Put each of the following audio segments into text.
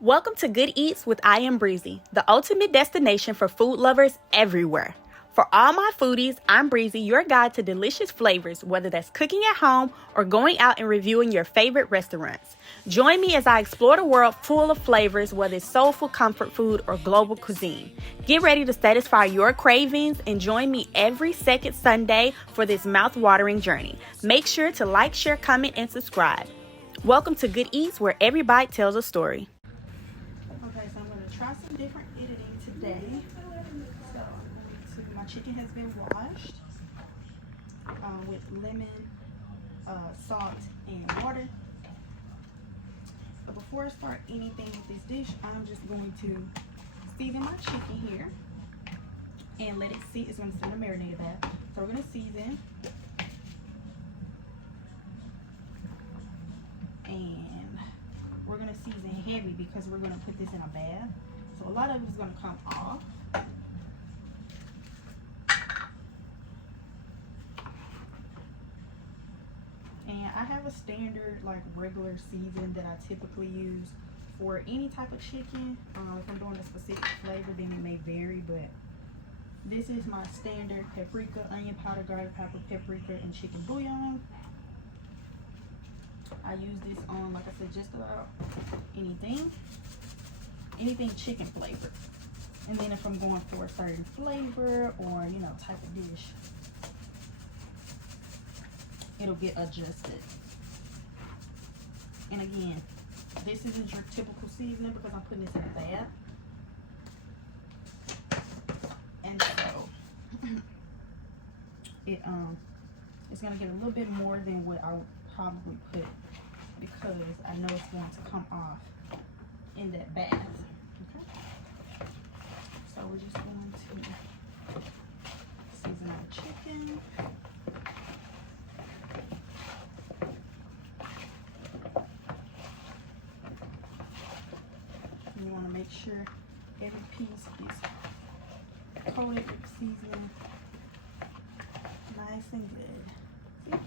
Welcome to Good Eats with IamBreeZe, the ultimate destination for food lovers everywhere. For all my foodies, I'm Breezy, your guide to delicious flavors, whether that's cooking at home or going out and reviewing your favorite restaurants. Join me as I explore the world full of flavors, whether it's soulful comfort food or global cuisine. Get ready to satisfy your cravings and join me every second Sunday for this mouth-watering journey. Make sure to like, share, comment, and subscribe. Welcome to Good Eats, where every bite tells a story. Okay, so I'm going to try some different editing today. So my chicken has been washed with lemon, salt, and water. But before I start anything with this dish, I'm just going to season my chicken here and let it sit. It's going to sit in a marinated bath. So we're going to season. And we're going to season heavy because we're going to put this in a bath. So a lot of it is going to come off. And I have a standard, like, regular season that I typically use for any type of chicken. If I'm doing a specific flavor, then it may vary, but this is my standard paprika, onion powder, garlic powder, paprika, and chicken bouillon. I use this on, like I said, just about anything chicken flavored. And then if I'm going for a certain flavor or, you know, type of dish, it'll get adjusted. And again, this isn't your typical seasoning because I'm putting this in a bath. And so it's gonna get a little bit more than what I would probably put because I know it's going to come off in that bath. Okay, so we're just going to season our chicken. You want to make sure every piece is coated with seasoning, nice and good. See?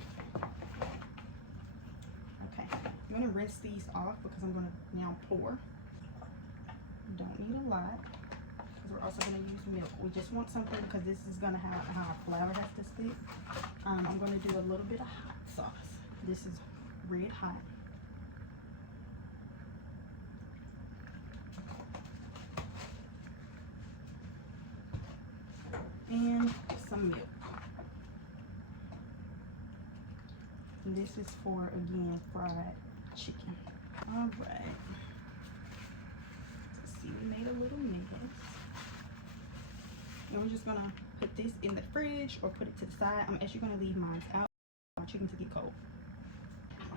Okay, I'm going to rinse these off because I'm going to now pour. Don't need a lot because we're also going to use milk. We just want something because this is going to have how our flour has to stick. I'm going to do a little bit of hot sauce. This is red hot. And some milk. And this is for, again, fried chicken. All right. Let's see, we made a little mess. And we're just gonna put this in the fridge or put it to the side. I'm actually gonna leave mine out for our chicken to get cold.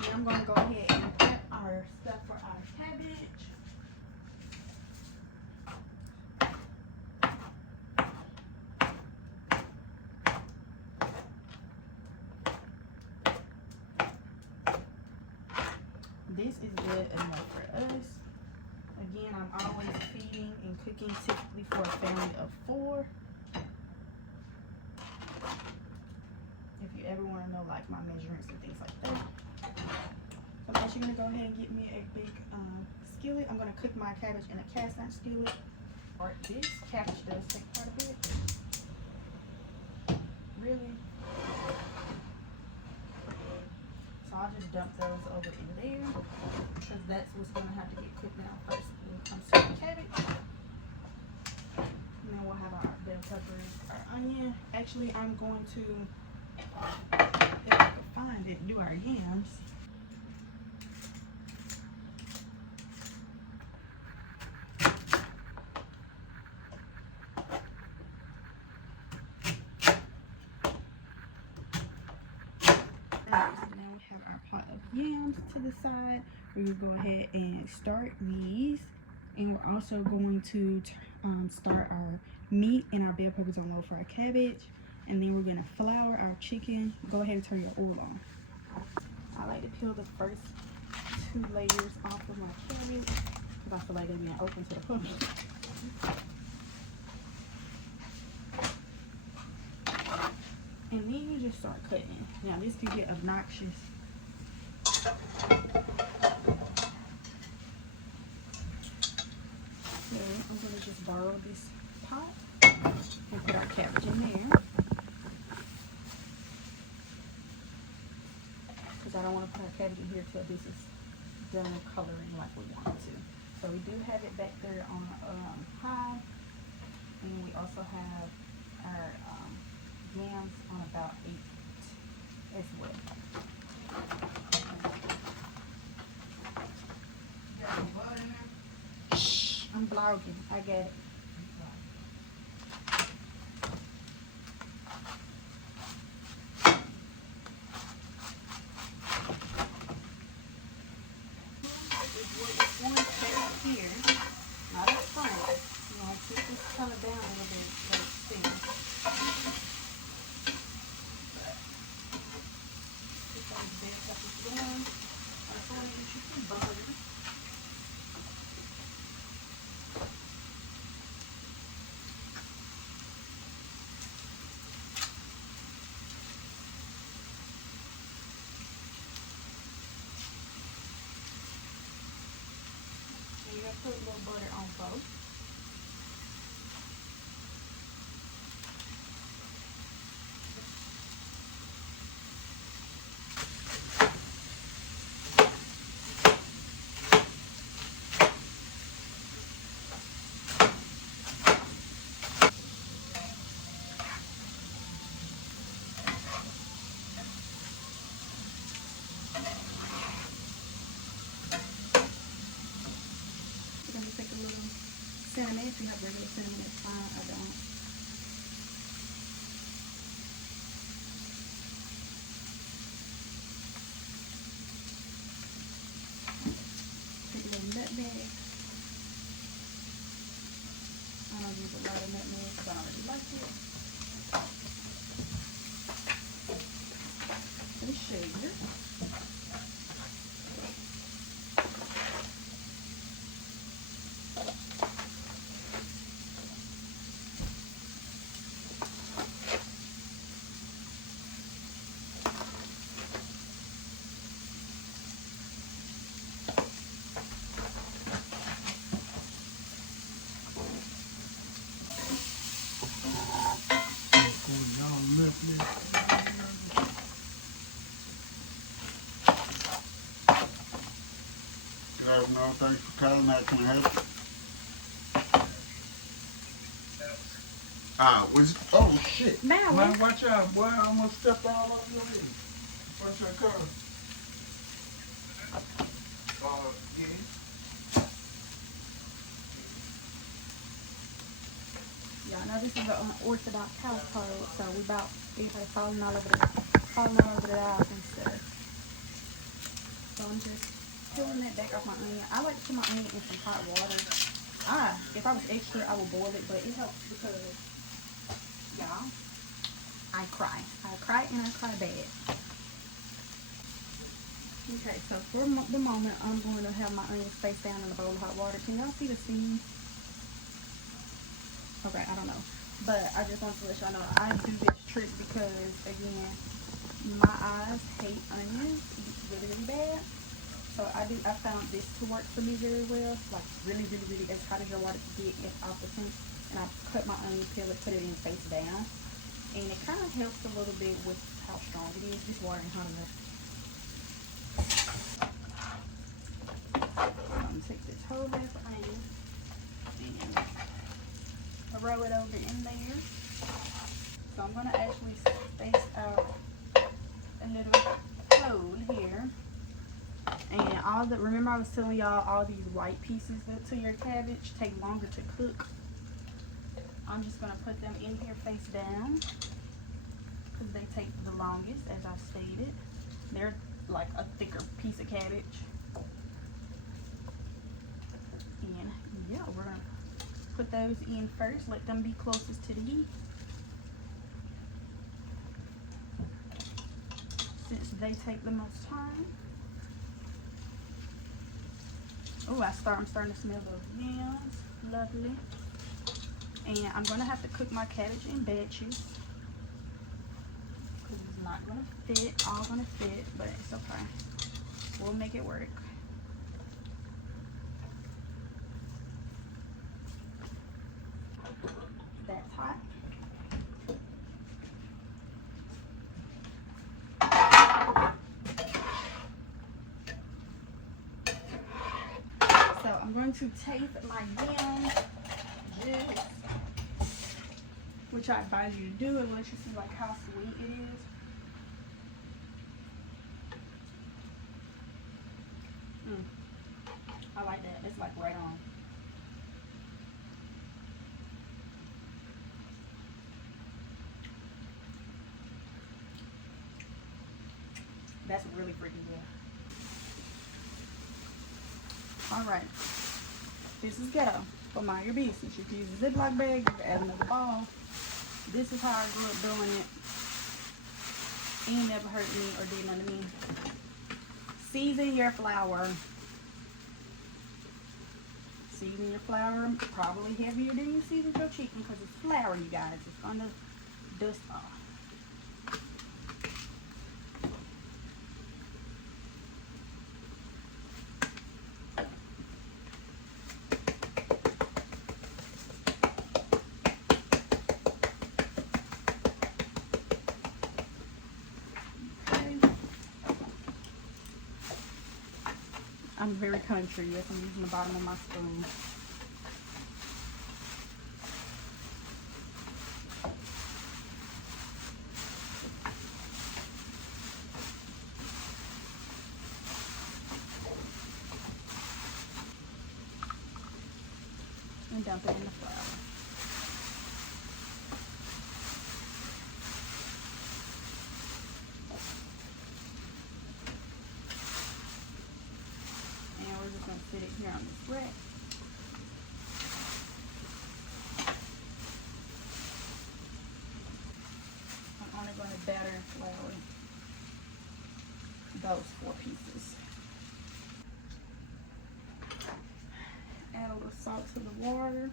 Then I'm gonna go ahead and prep our stuff for our cabbage. This is good enough for us. Again, I'm always feeding and cooking typically for a family of 4. If you ever want to know like my measurements and things like that. So I'm actually going to go ahead and get me a big skillet. I'm going to cook my cabbage in a cast iron skillet. Or this cabbage does take quite a bit. Really. So I'll just dump those over in there because that's what's going to have to get cooked down first when it comes to the cabbage. And then we'll have our bell peppers, our onion. Actually, I'm going to, if I can find it, do our yams. Yams to the side. We will go ahead and start these, and we're also going to start our meat and our bell peppers on low for our cabbage, and then we're going to flour our chicken. Go ahead and turn your oil on. I like to peel the first 2 layers off of my cabbage because I feel like they're being open to the public. And then you just start cutting. Now this can get obnoxious. then I'm going to just borrow this pot and put our cabbage in there. Because I don't want to put our cabbage in here till this is done coloring like we want it to. So we do have it back there on high. And we also have our yams on about 8 as well. Shh, I'm vlogging. I get it. Here, not up front. You want to keep this color down a little bit, let it steam. Get those big peppers going. I'm going to use some butter. And you're going to put a little butter on both. Take a little cinnamon. If you have regular cinnamon, it's fine. I don't. Take a little nutmeg. I don't use a lot of nutmeg because I don't really like it. Some sugar. No, thanks for calling. That can help. Oh shit. Man, watch out, boy. I almost stepped all over your head. Watch your car. Yeah. Yeah, I know this is an unorthodox household, so we about everybody falling all over the house and stuff. So I'm just peeling that back off my onion. I like to put my onion in some hot water. If I was extra, I would boil it, but it helps because, y'all, I cry. I cry and I cry bad. Okay, so for the moment, I'm going to have my onions face down in a bowl of hot water. Can y'all see the seam? Okay, I don't know. But I just want to let y'all know I do this trick because, again, my eyes hate onions. It's really, really bad. So I found this to work for me very well. Like really, really, really as hot as your water can get off the sink. And I cut my onion, peel it, put it in face down. And it kind of helps a little bit with how strong it is. This water ain't hot enough. I'm going to take this whole half of onion and throw it over in there. So I'm going to actually space out a little hole here. And remember I was telling y'all all these white pieces to your cabbage take longer to cook. I'm just going to put them in here face down because they take the longest, as I stated. They're like a thicker piece of cabbage. And yeah, we're going to put those in first. Let them be closest to the heat, since they take the most time. Oh, I'm starting to smell those yams. Lovely. And I'm going to have to cook my cabbage in batches because it's not going to all going to fit, but it's okay. We'll make it work. So I'm going to taste my yam juice, which I advise you to do. It lets you see like how sweet it is. I like that. It's like right on. That's really freaking good. Alright. This is ghetto for mind your business. You can use a Ziploc bag, you can add another ball. This is how I grew up doing it. It ain't never hurt me or did nothing to me. Season your flour. Season your flour probably heavier than you season your chicken because it's flour, you guys. It's gonna dust off. I'm very country. Yes, I'm using the bottom of my spoon. And dump it in the flour. We're just going to sit it here on this rack. I'm only going to batter and flour those 4 pieces. Add a little salt to the water.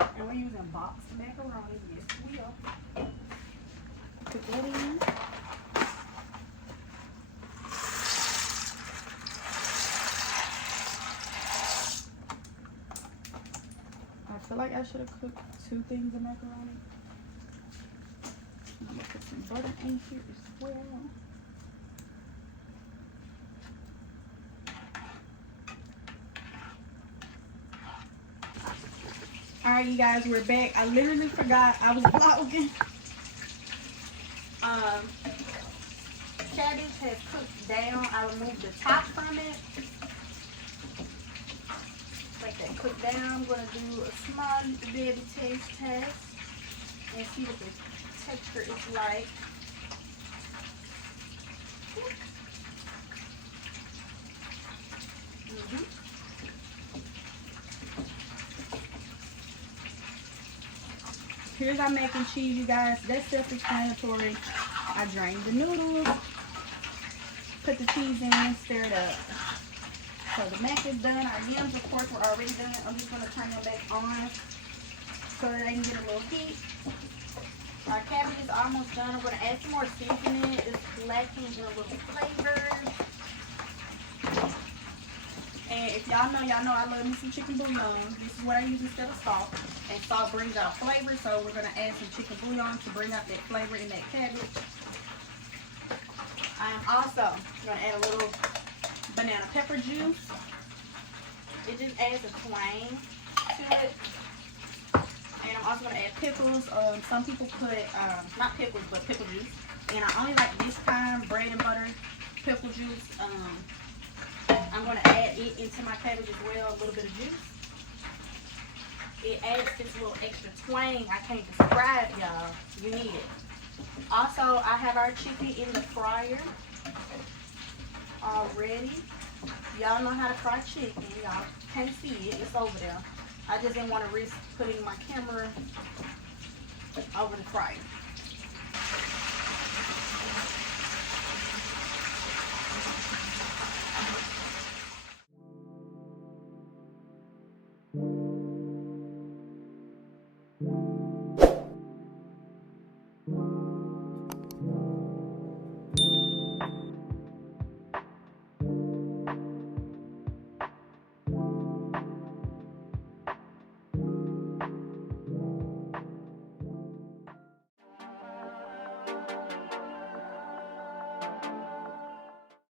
And we're using boxed macaroni. Yes, we are. Put that in. I feel like I should have cooked 2 things of macaroni. I'm gonna put some butter in here as well. Alright, you guys, we're back. I literally forgot I was vlogging. Cabbage has cooked down. I removed the top from it. Like that cook down. I'm going to do a small baby taste test and see what the texture is like. Here's our mac and cheese, you guys. That's self-explanatory. I drained the noodles, put the cheese in, stir it up. So the mac is done. Our yams, of course, were already done. I'm just going to turn them back on so that they can get a little heat. Our cabbage is almost done. I'm going to add some more seasoning. It's lacking in a little flavor. And if y'all know I love me some chicken bouillon. This is what I use instead of salt. And salt brings out flavor, so we're going to add some chicken bouillon to bring out that flavor in that cabbage. I am also going to add a little banana pepper juice. It just adds a twang to it. And I'm also going to add pickles. Some people put, not pickles, but pickle juice. And I only like this kind, bread and butter pickle juice. I'm going to add it into my cabbage as well, a little bit of juice. It adds this little extra twang I can't describe, y'all. You need it. Also, I have our chicken in the fryer already. Y'all know how to fry chicken. Y'all can't see it. It's over there. I just didn't want to risk putting my camera over the fryer.